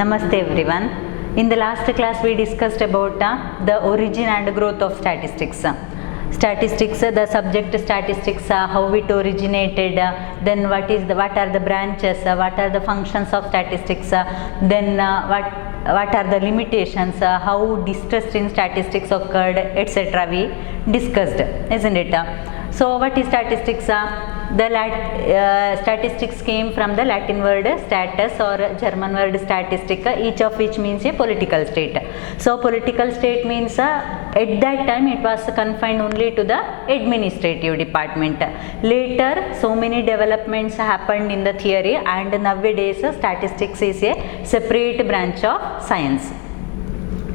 Namaste everyone. In the last class we discussed about the origin and growth of statistics. Statistics, the subject statistics, how it originated, then what are the branches, what are the functions of statistics, then what are the limitations, how distrust in statistics occurred, etc. we discussed, isn't it? So what is statistics? Statistics came from the Latin word status or German word statistica, each of which means a political state. So political state means at that time it was confined only to the administrative department. Later so many developments happened in the theory, and nowadays statistics is a separate branch of science.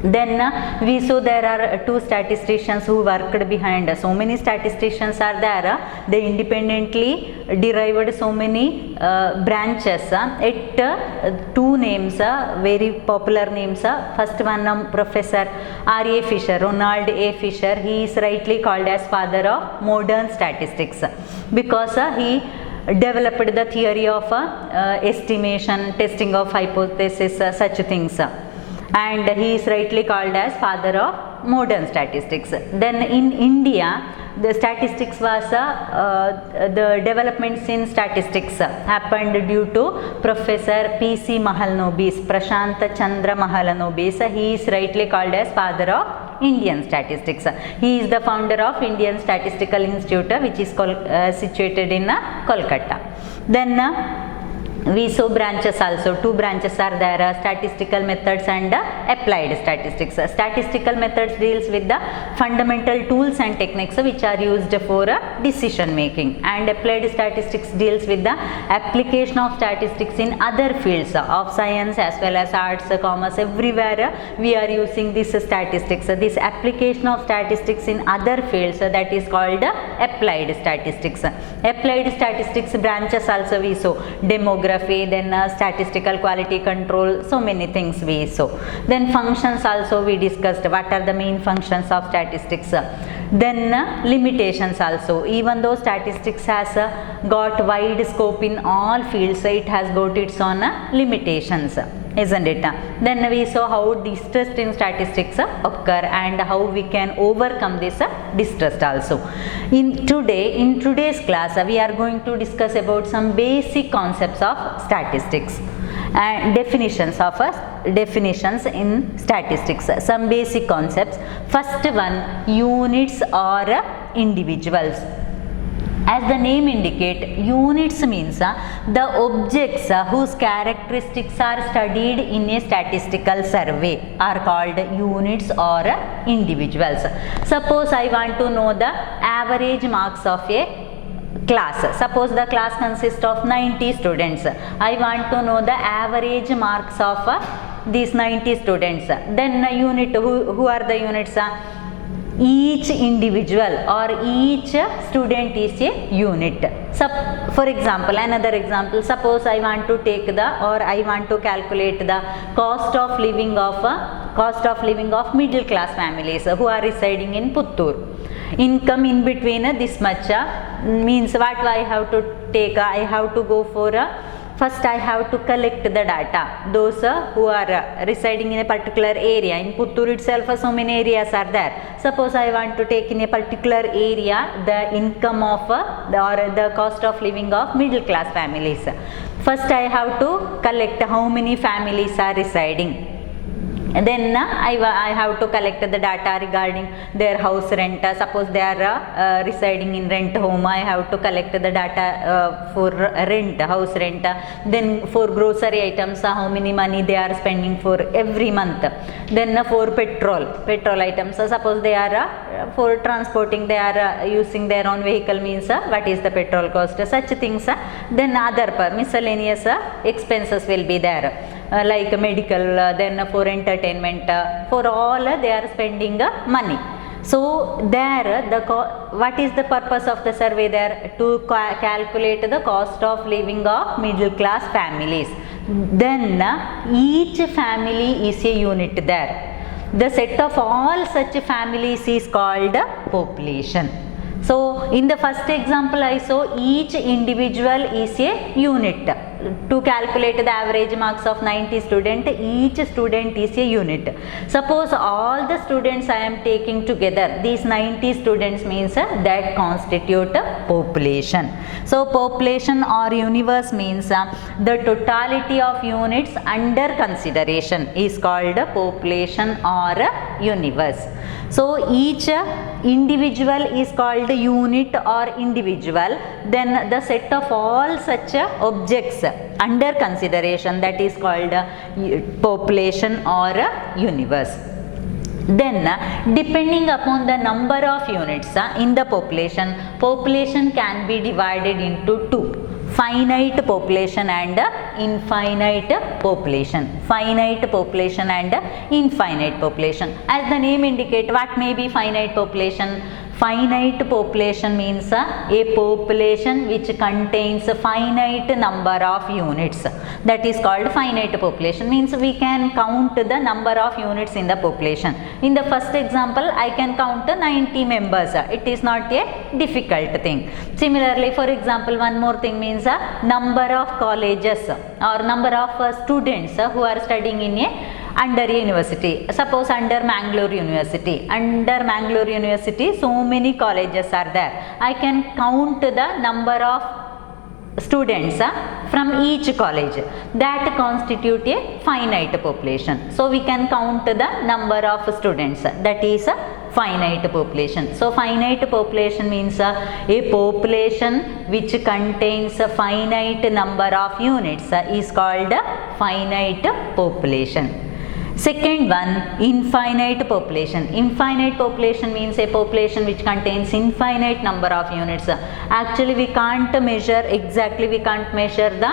Then we saw there are two statisticians who worked behind. So many statisticians are there. They independently derived so many branches. Two names, very popular names. First one, Professor R.A. Fisher, Ronald A. Fisher. He is rightly called as father of modern statistics because he developed the theory of estimation, testing of hypothesis, such things. And he is rightly called as father of modern statistics. Then in India, the statistics was the developments in statistics happened due to Professor P.C. Mahalanobis, Prashant Chandra Mahalanobis. He is rightly called as father of Indian statistics. He is the founder of Indian Statistical Institute, which is situated in Kolkata. Then we saw branches also. Two branches are there, statistical methods and applied statistics. Statistical methods deals with the fundamental tools and techniques which are used for decision making, and applied statistics deals with the application of statistics in other fields of science as well as arts, commerce. Everywhere we are using this statistics. This application of statistics in other fields, that is called applied statistics. Applied statistics branches also we saw, demography, then statistical quality control, so many things we saw. Then functions also we discussed, what are the main functions of statistics. Then limitations also. Even though statistics has got wide scope in all fields, it has got its own limitations, isn't it? Then we saw how distrust in statistics occur and how we can overcome this distrust also. In today's class we are going to discuss about some basic concepts of statistics and definitions in statistics. Some basic concepts. First one, units or individuals. As the name indicate, units means the objects whose characteristics are studied in a statistical survey are called units or individuals. Suppose I want to know the average marks of a class. Suppose the class consists of 90 students. I want to know the average marks of these 90 students. Then a unit, who are the units? Each individual or each student is a unit. For example, another example, suppose I want to take I want to calculate the cost of living of middle class families who are residing in Puttur. Income in between this much means what I have to take. I have to go for first I have to collect the data. Those who are residing in a particular area. In Puttur itself so many areas are there. Suppose I want to take in a particular area the income of or the cost of living of middle class families. First I have to collect how many families are residing. And then I have to collect the data regarding their house rent. Suppose they are residing in rent home, I have to collect the data for rent, house rent. Then for grocery items, how many money they are spending for every month. Then for petrol items, suppose they are for transporting, they are using their own vehicle, means what is the petrol cost, such things. Then other miscellaneous expenses will be there. Like medical, then for entertainment, for all they are spending money. So there what is the purpose of the survey there? To calculate the cost of living of middle class families. Then each family is a unit there. The set of all such families is called population. So in the first example I saw each individual is a unit. to calculate the average marks of 90 student, each student is a unit. Suppose all the students I am taking together, these 90 students means that constitute a population. So population or universe means the totality of units under consideration is called population or universe. So each individual is called unit or individual. Then the set of all such objects under consideration, that is called population or universe. Then depending upon the number of units in the population, population can be divided into two: finite population and infinite population. Finite population and infinite population. As the name indicate, what may be finite population? Finite population means a population which contains a finite number of units. That is called finite population. Means we can count the number of units in the population. In the first example, I can count 90 members. It is not a difficult thing. Similarly, for example, one more thing means number of colleges or number of students who are studying in a under a university. Suppose under Mangalore University. Under Mangalore University, so many colleges are there. I can count the number of students from each college. That constitute a finite population. So we can count the number of students. That is a finite population. So finite population means a population which contains a finite number of units is called finite population. Second one, infinite population. Infinite population means a population which contains infinite number of units. Actually we can't measure exactly, we can't measure the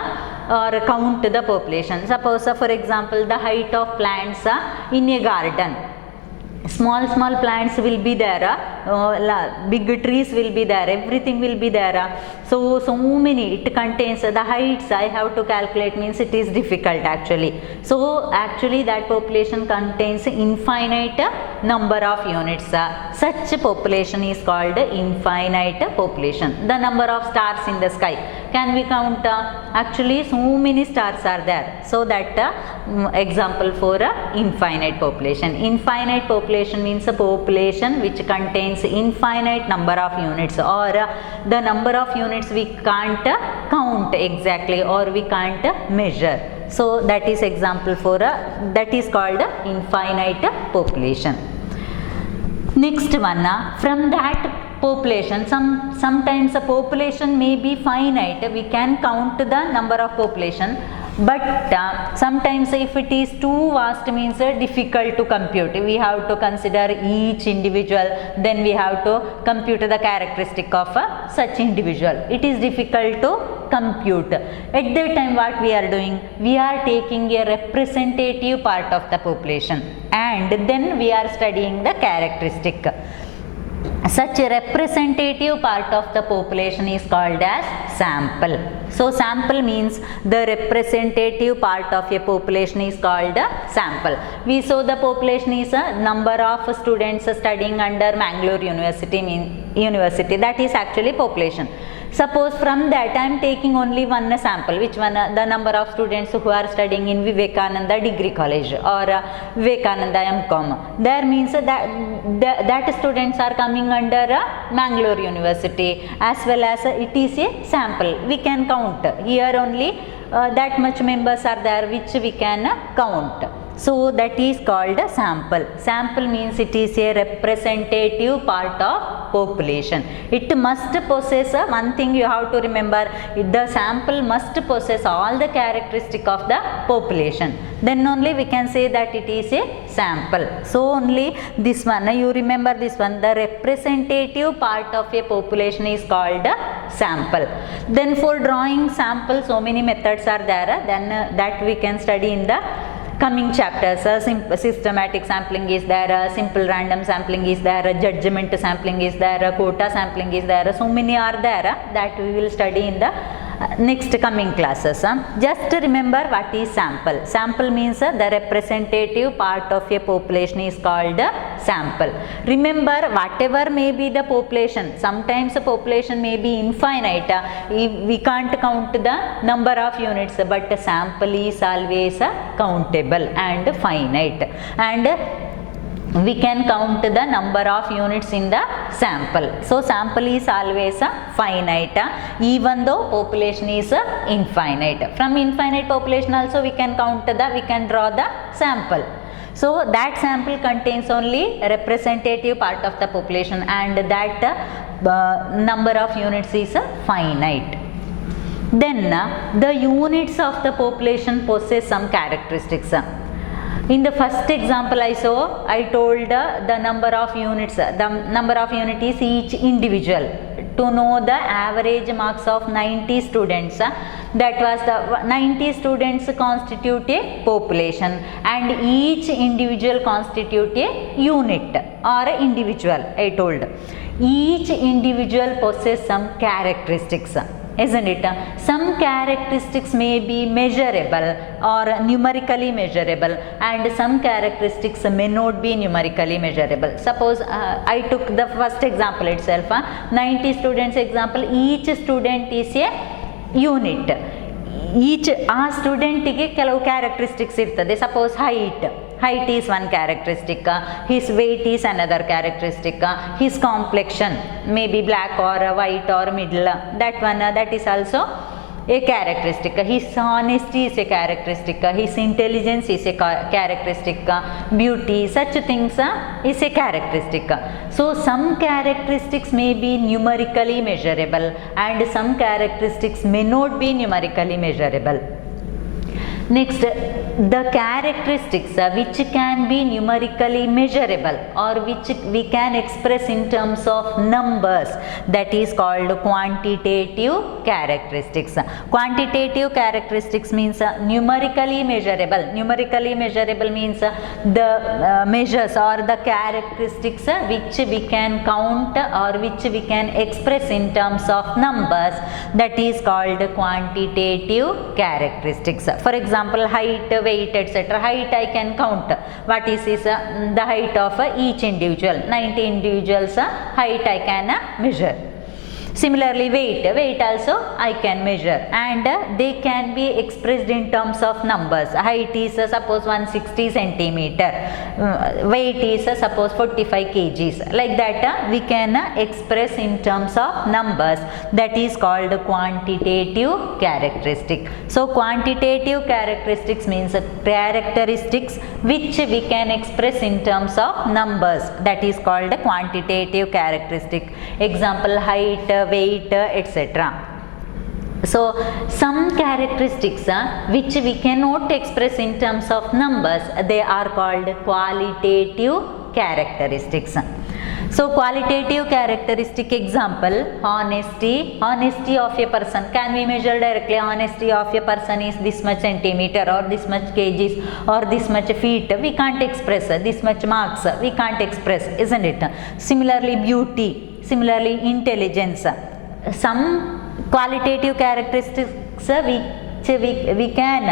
or count the population. Suppose for example the height of plants in a garden. Small plants will be there, big trees will be there, everything will be there. So many, it contains the heights I have to calculate, means it is difficult actually. So actually that population contains infinite number of units. Such population is called infinite population. The number of stars in the sky, can we count? Actually so many stars are there. So that example for infinite population. Infinite population means a population which contains infinite number of units, or the number of units we can't count exactly or we can't measure. So that is example for that is called infinite population. Next one, from that population, sometimes a population may be finite, we can count the number of population, but sometimes if it is too vast means difficult to compute. We have to consider each individual, then we have to compute the characteristic of such individual. It is difficult to compute. At that time what we are doing? We are taking a representative part of the population and then we are studying the characteristic. Such a representative part of the population is called as sample. So sample means the representative part of a population is called sample. We saw the population is a number of students studying under Mangalore University. That is actually population. Suppose from that I am taking only one sample, which one? The number of students who are studying in Vivekananda Degree College or Vivekananda M.Com. There means that students are coming under Mangalore University, as well as it is a sample. We can count here only that much members are there which we can count. So that is called a sample. Sample means it is a representative part of population. It must possess one thing you have to remember, the sample must possess all the characteristic of the population. Then only we can say that it is a sample. So only this one, you remember this one, the representative part of a population is called a sample. Then for drawing sample, so many methods are there. Then that we can study in the coming chapters. Systematic sampling is there, simple random sampling is there, judgment sampling is there, quota sampling is there. So many are there that we will study in the next coming classes. Just remember what is sample. Sample means the representative part of a population is called sample. Remember, whatever may be the population, sometimes the population may be infinite, we can't count the number of units, but sample is always countable and finite, and we can count the number of units in the sample. So sample is always finite, even though population is infinite. From infinite population also we can draw the sample. So that sample contains only representative part of the population, and that number of units is finite. Then the units of the population possess some characteristics. In the first example I told the number of units, the number of units each individual. To know the average marks of 90 students, that was the 90 students constitute a population, and each individual constitute a unit or a individual. I told each individual possess some characteristics, isn't it? Some characteristics may be measurable or numerically measurable, and some characteristics may not be numerically measurable. Suppose I took the first example itself, 90 students example, each student is a unit. Each student ಗೆ ಕೆಲವು characteristics ಇರ್ತದೆ. Suppose height is one characteristic, his weight is another characteristic, his complexion may be black or white or middle, that one that is also a characteristic. His honesty is a characteristic, his intelligence is a characteristic, beauty, such things is a characteristic. So some characteristics may be numerically measurable, and some characteristics may not be numerically measurable. Next, the characteristics which can be numerically measurable or which we can express in terms of numbers, that is called quantitative characteristics. Quantitative characteristics means numerically measurable. Numerically measurable means the measures or the characteristics which we can count or which we can express in terms of numbers, that is called quantitative characteristics. For example, height, weight, etc. Height I can count. What is the height of each individual? 90 individuals height I can measure. Similarly, weight also I can measure, and they can be expressed in terms of numbers. Height is suppose 160 centimeter, weight is suppose 45 kgs. Like that we can express in terms of numbers, that is called quantitative characteristic. So quantitative characteristics means characteristics which we can express in terms of numbers, that is called quantitative characteristic. Example, height, weight, etc. So some characteristics which we cannot express in terms of numbers, they are called qualitative characteristics. So qualitative characteristic example, honesty of a person. Can we measure directly? Honesty of a person is this much centimeter or this much kgs or this much feet. We can't express. This much marks we can't express, isn't it? Similarly, beauty. Similarly, intelligence. Some qualitative characteristics which we can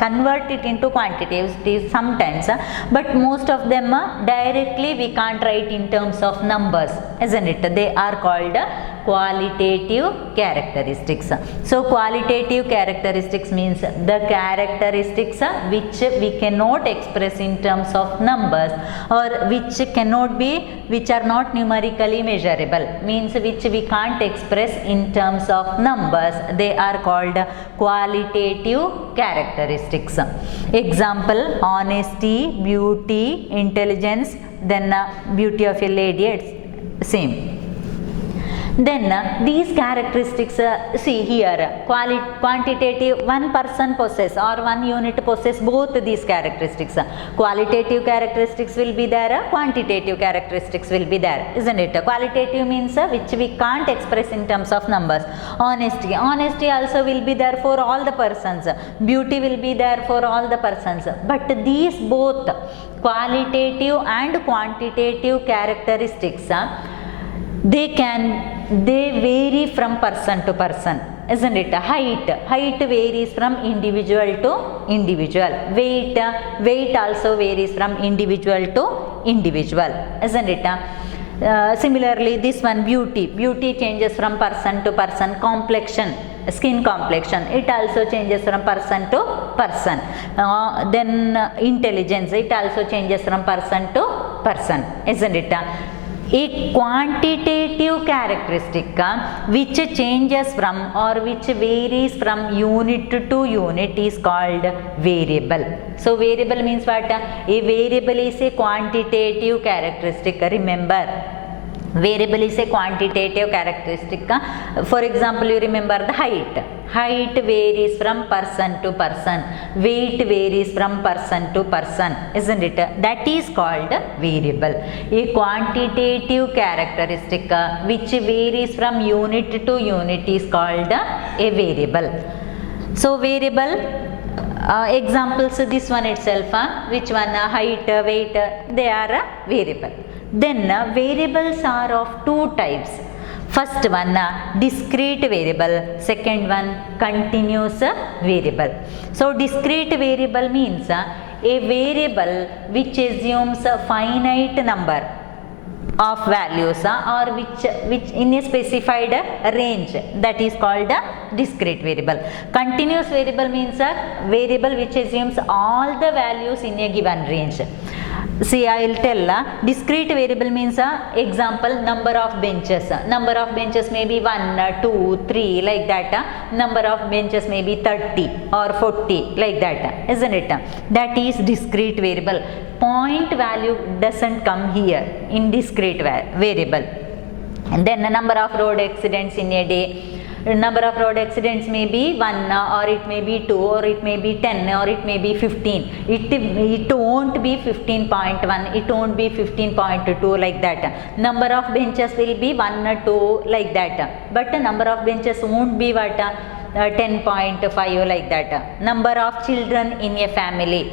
convert it into quantitative sometimes, but most of them directly we can't write in terms of numbers, isn't it? They are called qualitative characteristics. So qualitative characteristics means the characteristics which we cannot express in terms of numbers, or which are not numerically measurable, means which we can't express in terms of numbers. They are called qualitative characteristics. Example, honesty, beauty, intelligence, then beauty of a lady, it's same. Then these characteristics, see here, quantitative, one person possess or one unit possess both these characteristics. Qualitative characteristics will be there, quantitative characteristics will be there, isn't it? Qualitative means which we can't express in terms of numbers. Honesty also will be there for all the persons. Beauty will be there for all the persons. But these both qualitative and quantitative characteristics, they vary from person to person, isn't it? Height varies from individual to individual. Weight also varies from individual to individual, isn't it? Similarly, this one, beauty changes from person to person. Complexion, skin complexion, it also changes from person to person. Then intelligence, it also changes from person to person, isn't it? A quantitative characteristic which changes from or which varies from unit to unit is called variable. So variable means what? A variable is a quantitative characteristic. Remember, variable is a quantitative characteristic. For example, you remember the height varies from person to person, weight varies from person to person, isn't it? That is called variable. A quantitative characteristic which varies from unit to unit is called a variable. So variable examples, this one itself, which one? Height, weight, they are variable. Then variables are of two types. First one, discrete variable. Second one, continuous variable. So discrete variable means a variable which assumes a finite number of values or which in a specified range, that is called a discrete variable. Continuous variable means a variable which assumes all the values in a given range. See, I will tell discrete variable means example, number of benches. Number of benches may be 1, 2, 3 like that. Number of benches may be 30 or 40 like that, isn't it? That is discrete variable. Point value doesn't come here in discrete variable. And then the number of road accidents in a day. Number of road accidents may be 1 or it may be 2 or it may be 10 or it may be 15. It won't be 15.1, it won't be 15.2 like that. Number of benches will be 1, 2 like that. But the number of benches won't be what? 10.5 like that. Number of children in a family.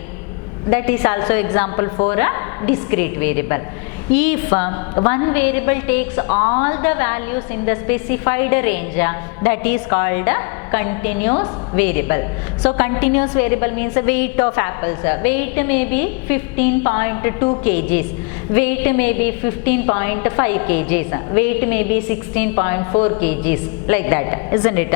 That is also example for a discrete variable. If one variable takes all the values in the specified range, that is called a continuous variable. So continuous variable means weight of apples. Weight may be 15.2 kgs. Weight may be 15.5 kgs. Weight may be 16.4 kgs like that, isn't it?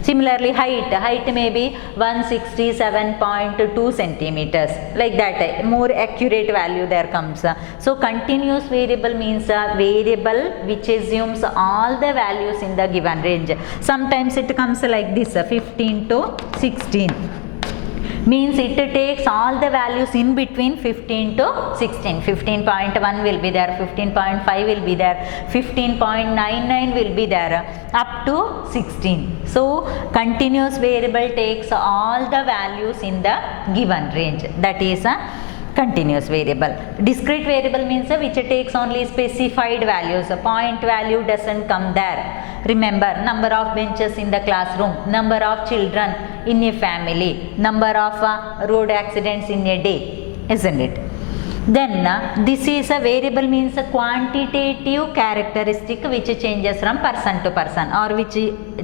Similarly, height may be 167.2 centimeters like that. More accurate value there comes. So continuous variable means a variable which assumes all the values in the given range. Sometimes it comes like this, 15 to 16. Means it takes all the values in between 15 to 16. 15.1 will be there, 15.5 will be there, 15.99 will be there, up to 16. So continuous variable takes all the values in the given range. That is a continuous variable. Discrete variable means which takes only specified values. A point value doesn't come there. Remember, number of benches in the classroom, number of children in a family, number of road accidents in a day, isn't it? Then this is a variable means a quantitative characteristic which changes from person to person or which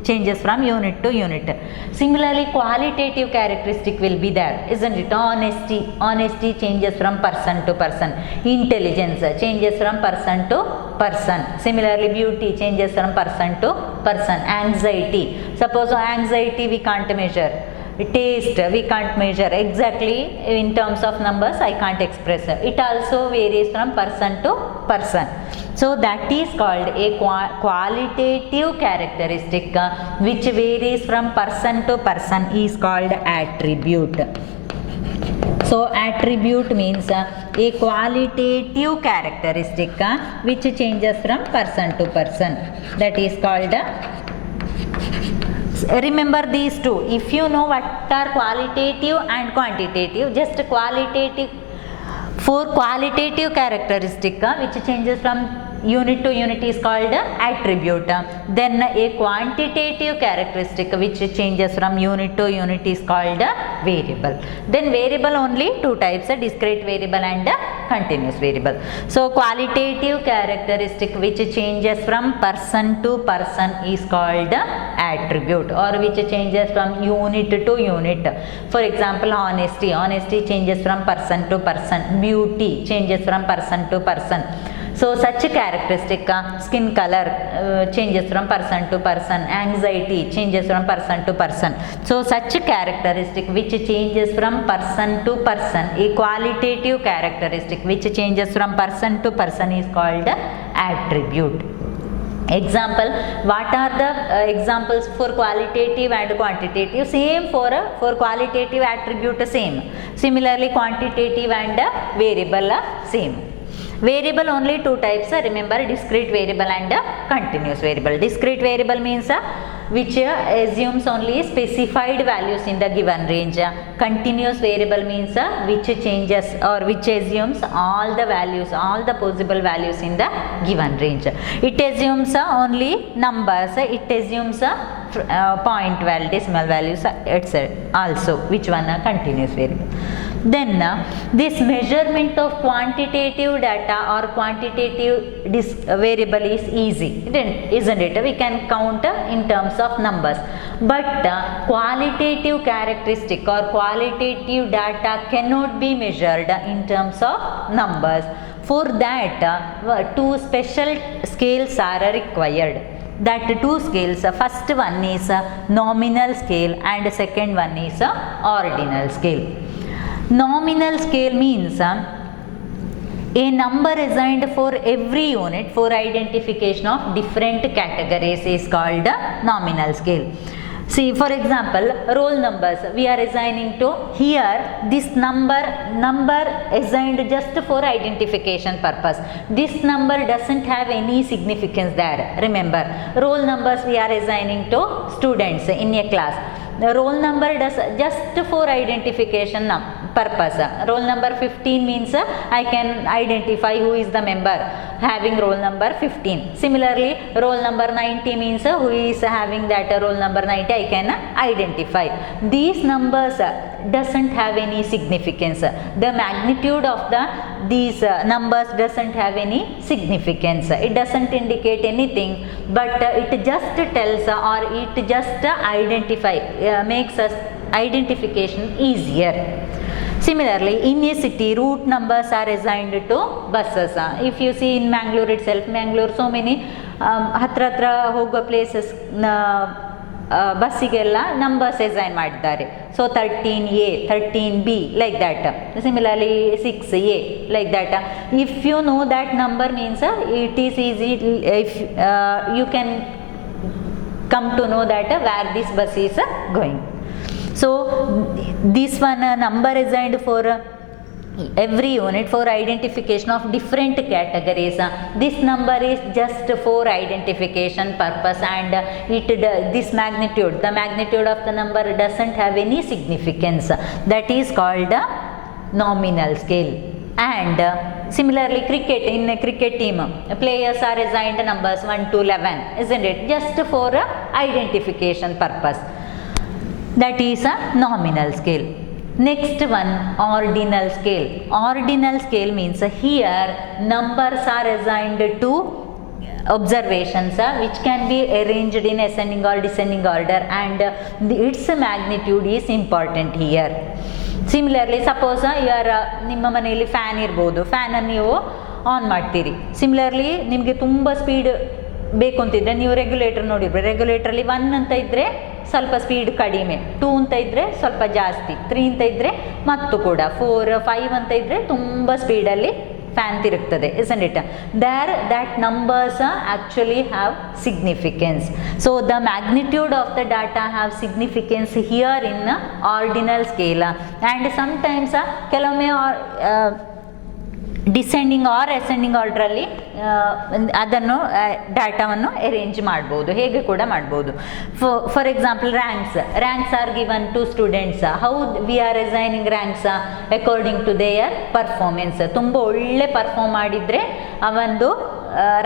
changes from unit to unit. Similarly, qualitative characteristic will be there, isn't it? Honesty changes from person to person. Intelligence changes from person to person. Similarly, beauty changes from person to person. Anxiety, suppose anxiety we can't measure. Taste we can't measure exactly in terms of numbers, I can't express. It also varies from person to person. So that is called a qualitative characteristic which varies from person to person is called attribute. So attribute means a qualitative characteristic which changes from person to person. That is called remember these two. If you know what are qualitative and quantitative, just qualitative, for qualitative characteristic which changes from unit to unit is called attribute. Then a quantitative characteristic which changes from unit to unit is called variable. Then variable only two types, discrete variable and continuous variable. So qualitative characteristic which changes from person to person is called attribute, or which changes from unit to unit. For example, honesty changes from person to person, beauty changes from person to person. So such characteristic, skin color changes from person to person, anxiety changes from person to person. So such characteristic which changes from person to person, a qualitative characteristic which changes from person to person is called attribute. Example, what are the examples for qualitative and quantitative? Same for qualitative attribute, same. Similarly, quantitative and variable same. Variable only two types, remember, discrete variable and continuous variable. Discrete variable means which assumes only specified values in the given range. Continuous variable means which changes or which assumes all the values, all the possible values in the given range. It assumes only numbers, it assumes point value, decimal values, etc. Also, which one? Continuous variable. Then this measurement of quantitative data or quantitative variable is easy, isn't it? We can count in terms of numbers. But qualitative characteristic or qualitative data cannot be measured in terms of numbers. For that, two special scales are required. That two scales, first one is nominal scale and second one is ordinal scale. Nominal scale means a number assigned for every unit for identification of different categories is called nominal scale. See, for example, roll numbers we are assigning to, here this number assigned just for identification purpose. This number doesn't have any significance there. Remember, roll numbers we are assigning to students in a class. The roll number does just for identification purpose. Roll number 15 means I can identify who is the member having roll number 15. Similarly, roll number 90 means who is having that roll number 90, I can identify. These numbers doesn't have any significance. The magnitude of these numbers doesn't have any significance. It doesn't indicate anything, but it just tells or it just makes us identification easier. Similarly, in a city, route numbers are assigned to buses. If you see in Mangalore itself, so many hatra hogo places ಬಸ್ಸಿಗೆಲ್ಲ numbers assign ಮಾಡಿದ್ದಾರೆ. So 13A, 13B like that. Similarly 6A like that. If you know that number means it is easy, if you can come to know that where this bus is going. So this one number assigned for every unit for identification of different categories. This number is just for identification purpose, and this magnitude, the magnitude of the number doesn't have any significance. That is called nominal scale. And similarly, in a cricket team, players are assigned numbers 1 to 11, isn't it? Just for identification purpose. That is a nominal scale. Next one, ordinal scale. Ordinal scale means here numbers are assigned to observations which can be arranged in ascending or descending order, and its magnitude is important here. Similarly, suppose ನಿಮ್ಮ ಮನೆಯಲ್ಲಿ fan ಇರ್ಬೋದು, ಫ್ಯಾನನ್ನು ನೀವು on ಮಾಡ್ತೀರಿ. Similarly ನಿಮಗೆ ತುಂಬ speed ಬೇಕು ಅಂತಿದ್ರೆ ನೀವು ರೆಗ್ಯುಲೇಟರ್ ನೋಡಿರ್ಬೇಕು. ರೆಗ್ಯುಲೇಟ್ರಲ್ಲಿ 1 ಅಂತ ಇದ್ದರೆ ಸ್ವಲ್ಪ ಸ್ಪೀಡ್ ಕಡಿಮೆ, 2 ಅಂತ ಇದ್ದರೆ ಸ್ವಲ್ಪ ಜಾಸ್ತಿ, 3 ಅಂತ ಇದ್ದರೆ ಮತ್ತು ಕೂಡ 4, 5 ಅಂತ ಇದ್ದರೆ ತುಂಬ ಸ್ಪೀಡಲ್ಲಿ ಫ್ಯಾನ್ ತಿರುಗ್ತದೆ, isn't it? There that numbers actually have significance. So the magnitude of the data have significance here in ordinal scale. And sometimes ಕೆಲವೊಮ್ಮೆ ಡಿಸೆಂಡಿಂಗ್ ಆರ್ ಅಸೆಂಡಿಂಗ್ ಆರ್ಡ್ರಲ್ಲಿ ಅದನ್ನು ಡಾಟಾವನ್ನು ಅರೇಂಜ್ ಮಾಡ್ಬೋದು, ಹೇಗೆ ಕೂಡ ಮಾಡ್ಬೋದು. For example ranks are given to students. How we are assigning ranks according to their performance. ತುಂಬ ಒಳ್ಳೆ ಪರ್ಫಾರ್ಮ್ ಮಾಡಿದರೆ ಅವಂದು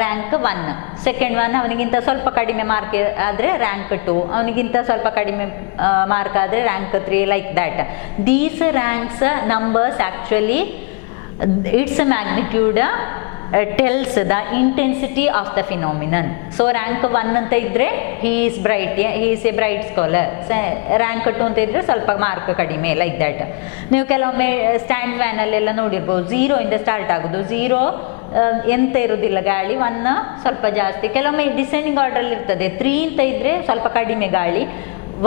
ರ್ಯಾಂಕ್ 1, ಸೆಕೆಂಡ್ ಒನ್ ಅವನಿಗಿಂತ ಸ್ವಲ್ಪ ಕಡಿಮೆ ಮಾರ್ಕ್ ಆದರೆ ರ್ಯಾಂಕ್ 2, ಅವನಿಗಿಂತ ಸ್ವಲ್ಪ ಕಡಿಮೆ ಮಾರ್ಕ್ ಆದರೆ rank 3, like that. These ranks numbers actually it's magnitude tells the intensity of the phenomenon. So rank 1 ಅಂತ ಇದ್ದರೆ he is a bright scholar, rank 2 ಅಂತ ಇದ್ದರೆ ಸ್ವಲ್ಪ ಮಾರ್ಕ್ ಕಡಿಮೆ, ಲೈಕ್ ದ್ಯಾಟ್. ನೀವು ಕೆಲವೊಮ್ಮೆ ಸ್ಟ್ಯಾಂಡ್ ವ್ಯಾನಲ್ಲೆಲ್ಲ ನೋಡಿರ್ಬೋದು, 0 ಇಂದ ಸ್ಟಾರ್ಟ್ ಆಗೋದು, 0 ಎಂತ ಇರೋದಿಲ್ಲ ಗಾಳಿ, 1 ಸ್ವಲ್ಪ ಜಾಸ್ತಿ, ಕೆಲವೊಮ್ಮೆ ಡಿಸೆಂಡಿಂಗ್ ಆರ್ಡ್ರಲ್ಲಿ ಇರ್ತದೆ, 3 ಅಂತ ಇದ್ದರೆ ಸ್ವಲ್ಪ ಕಡಿಮೆ ಗಾಳಿ,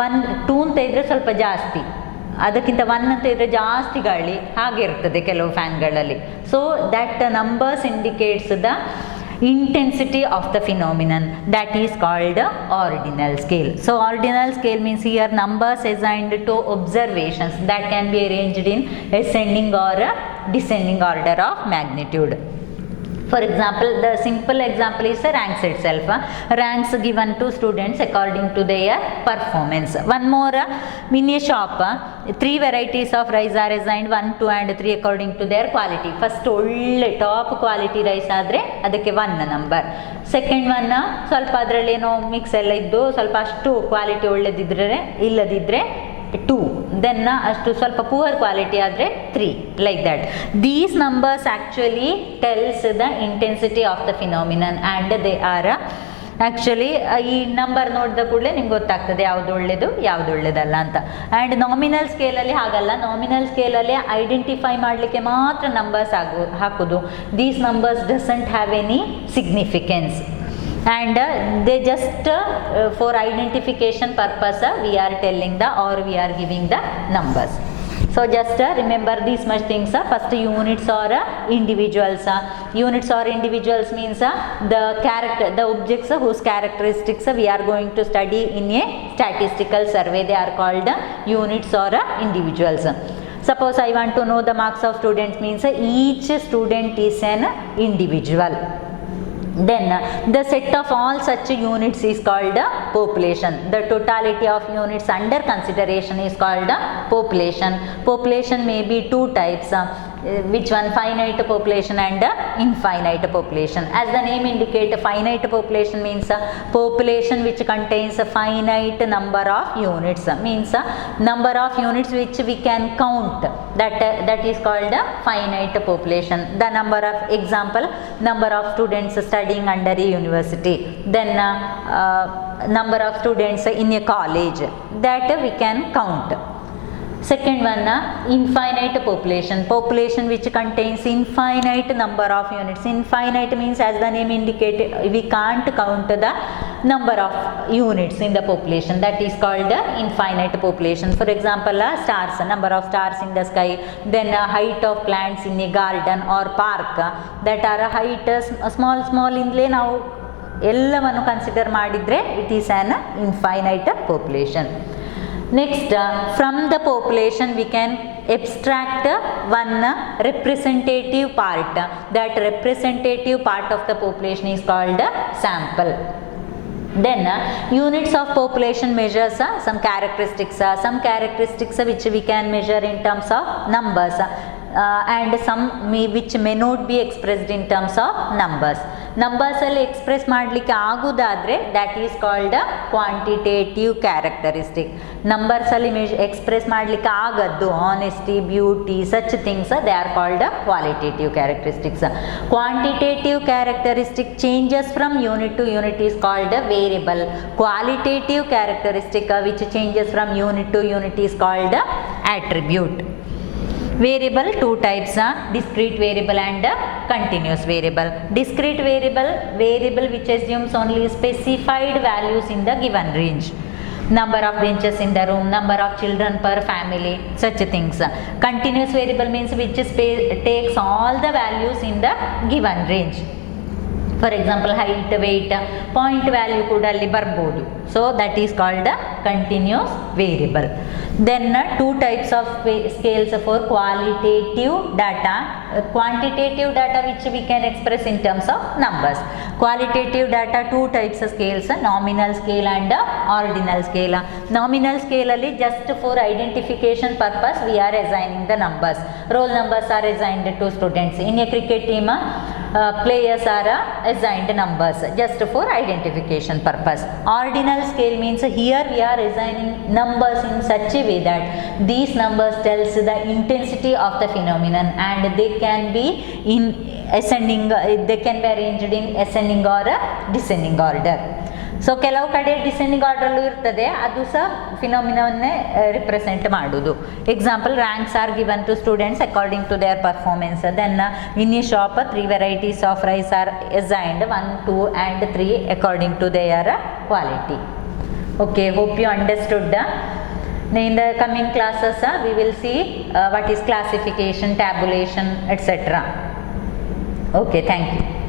1 2 ಅಂತ ಇದ್ದರೆ ಸ್ವಲ್ಪ ಜಾಸ್ತಿ, ಅದಕ್ಕಿಂತ 1 ಅಂತ ಇದ್ದರೆ ಜಾಸ್ತಿ ಗಾಳಿ, ಹಾಗೆ ಇರ್ತದೆ ಕೆಲವು ಫ್ಯಾನ್ಗಳಲ್ಲಿ. So that numbers indicates the intensity of the phenomenon, that is called ordinal scale. So ordinal scale means here numbers assigned to observations that can be arranged in ascending or descending order of magnitude. For example, the simple example is the ranks itself. Ranks given to students according to their performance. One more, in a shop, 3 varieties of rice are assigned, 1, 2 and 3 according to their quality. First, ಒಳ್ಳೆ top quality rice ಆದರೆ ಅದಕ್ಕೆ 1 number, second one ಸ್ವಲ್ಪ ಅದರಲ್ಲೇನೋ mix ಎಲ್ಲ ಇದ್ದು ಸ್ವಲ್ಪ ಅಷ್ಟು quality ಇಲ್ಲದಿದ್ದರೆ 2, then ಅಷ್ಟು ಸ್ವಲ್ಪ ಪೂವರ್ ಕ್ವಾಲಿಟಿ ಆದರೆ 3, like that. These numbers actually tells the intensity of the phenomenon and they are actually ಈ ನಂಬರ್ ನೋಡಿದ ಕೂಡಲೇ ನಿಮ್ಗೆ ಗೊತ್ತಾಗ್ತದೆ ಯಾವುದು ಒಳ್ಳೆಯದು ಯಾವುದು ಒಳ್ಳೆಯದಲ್ಲ ಅಂತ. ಆ್ಯಂಡ್ ನಾಮಿನಲ್ ಸ್ಕೇಲಲ್ಲಿ ಹಾಗಲ್ಲ, ನಾಮಿನಲ್ ಸ್ಕೇಲಲ್ಲಿ ಐಡೆಂಟಿಫೈ ಮಾಡಲಿಕ್ಕೆ ಮಾತ್ರ ನಂಬರ್ಸ್ ಹಾಕೋದು. These numbers doesn't have any significance and they just for identification purpose we are telling or we are giving the numbers. So just remember these much things. First, units or individuals. Units or individuals means the objects whose characteristics we are going to study in a statistical survey, they are called units or individuals. Suppose I want to know the marks of students, means each student is an individual. Then the set of all such units is called population. The totality of units under consideration is called population. Population may be 2 types. Which one? Finite population and infinite population. As the name indicates, finite population means population which contains a finite number of units, means number of units which we can count, that is called finite population. The number of, example, number of students studying under a university, then number of students in a college, that we can count. Second one, infinite population. Population which contains infinite number of units. Infinite means, as the name indicates, we can't count the number of units in the population. That is called infinite population. For example, stars, number of stars in the sky. Then height of plants in a garden or park. That are height small ಇಂದಲೇ ನಾವು ಎಲ್ಲವನ್ನು consider ಮಾಡಿದರೆ it is on infinite population. Next, from the population we can abstract one representative part. That representative part of the population is called sample. Then units of population measures some characteristics which we can measure in terms of numbers, and some which may not be expressed in terms of numbers. Numbers ಅಲ್ಲಿ express ಮಾಡಲಿಕ್ಕೆ ಆಗುವುದಾದರೆ that is called quantitative characteristic. Numbers ಅಲ್ಲಿ express ಮಾಡಲಿಕ್ಕೆ ಆಗದ್ದು, honesty, beauty, such things, they are called qualitative characteristics. Quantitative characteristic changes from unit to unit is called variable. Qualitative characteristic which changes from unit to unit is called attribute. Variable 2 types, discrete variable and continuous variable. Discrete variable which assumes only specified values in the given range. Number of benches in the room, number of children per family, such things. Continuous variable means which takes all the values in the given range. For example, height, weight, point value ಕೂಡ ಅಲ್ಲಿ ಬರ್ಬೋದು. So that is called continuous variable. Then 2 types of scales for qualitative data. Quantitative data which we can express in terms of numbers. Qualitative data 2 types of scales, nominal scale and ordinal scale. Nominal scale ಅಲ್ಲಿ just for identification purpose we are assigning the numbers. Roll numbers are assigned to students. In a cricket team, players are assigned numbers just for identification purpose. Ordinal scale means here we are assigning numbers in such a way that these numbers tells the intensity of the phenomenon, and they can be in ascending, they can be arranged in ascending or descending order. So ಕೆಲವು ಕಡೆ descending ಆರ್ಡರ್ಲ್ಲೂ ಇರ್ತದೆ, ಅದು ಸಹ ಫಿನಾಮಿನಾನ್ನೇ represent ಮಾಡೋದು. Example, ranks are given to students according to their performance. Then in ಈ shop 3 varieties of rice are assigned 1, 2 and 3 according to their quality. Okay, hope you understood. In the coming classes we will see what is classification, tabulation, etc. Okay, thank you.